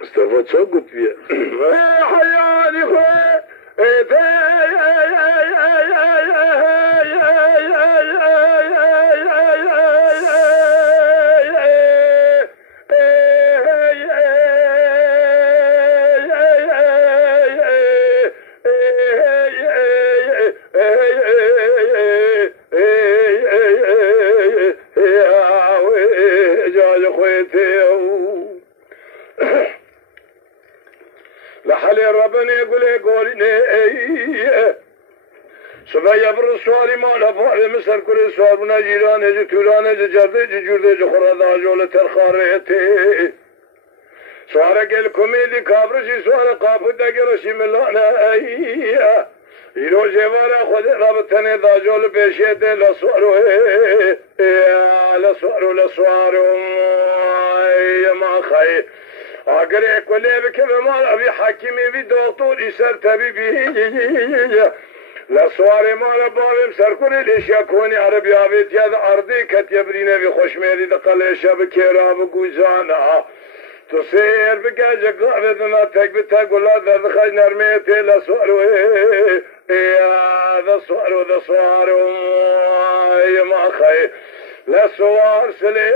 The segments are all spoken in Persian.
مصطفى چه گفت بیه حیانی خواه لحالي ربنا يقول قولنا سبا يبر السواري ما لفعل مصر كل سوار بنا جيران توران جرده جرده جخورا جول ترخاريتي سوار قل كوميدي كابرشي سوار قافد دقرشي ملانا يرو جوارا خود رابطني داجول بيشيده لسوارو لسوارو ما خي اگر اکولی بکه مال ابی حکیمی بی دکتر سر طبیبی لسوار مال بابم سر کنی لیشیا کنی عربی آبیت یاد ارضی کت یبرینه بی خوشمیری دقلیشا بکیرا بگوزانا تو سیر بگه جگاه بدنا تک به تک گلا درد خج نرمیتی لسوارو دسوارو ما خی لسوار سلی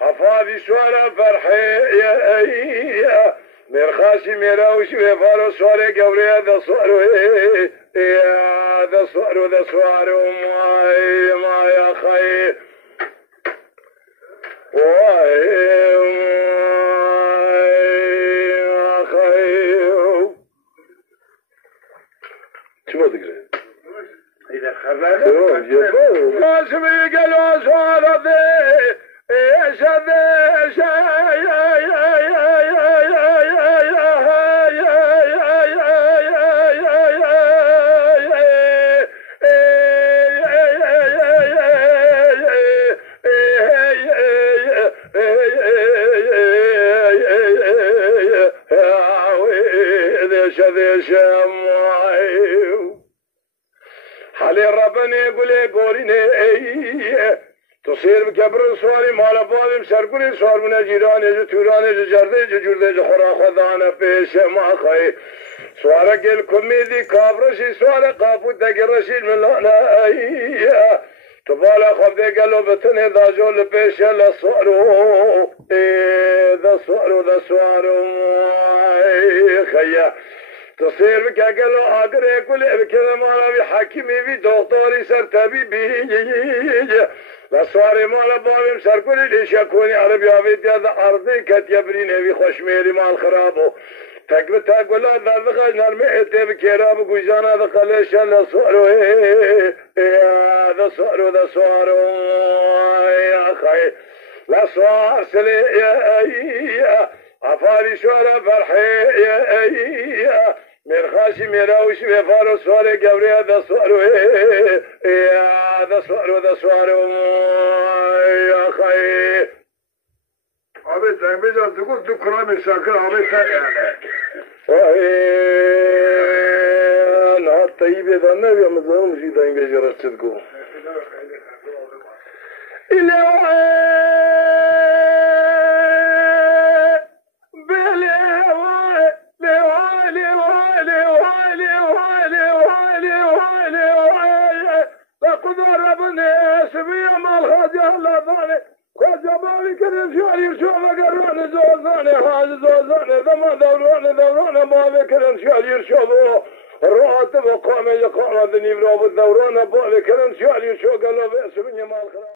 حفاظي سوارا فرحي يا مرخاسي ميراوش وفارو سواري قوري ذا صارو ذا صارو ما يا خي شو ما تقرأ؟ إذا خبرنا لازم يقلوا سوارا حالي ربنا يقول قولنا تصير بكبر سواري مالا بالم سرقوني سوار من جيراني توراني جرده جرده خورا خدانا پیش ما خي سوارا قل كوميدي كابرشي سوارا قافو دقرشي الملانا تبالا خب دي قلو بتني داجول پیش لسوارو ذا سوارو خيا تصير بك قالوا اقر يقول بكذا ما بي حكيمي بي دكتوري سر طبيبي لسواري مالا بابم سر كل ليش يكوني عربي عبيد يا ارضي كت يبريني بي خوشميري مال خرابو تقبل تقول لا ذا نرمي بكيرا بجانا ذا قليش لسوارو ذا سوارو يا خي لسوار سلي يا عفاري شوارا فرحي يا مرخاشي ميراوش بفارو سواري قبري ذا سوارو ذا سوارو يا خي abi sen biraz dıkul dükkana misakir abi sen yani انا طيب اذا النبي مزون مشي دايم بيجرتكم الى دوران ما بكرن شال يرشبوا الراتب وقام يقام ذني براب الدوران بالكرن شال يرشوا قالوا بأس من يمال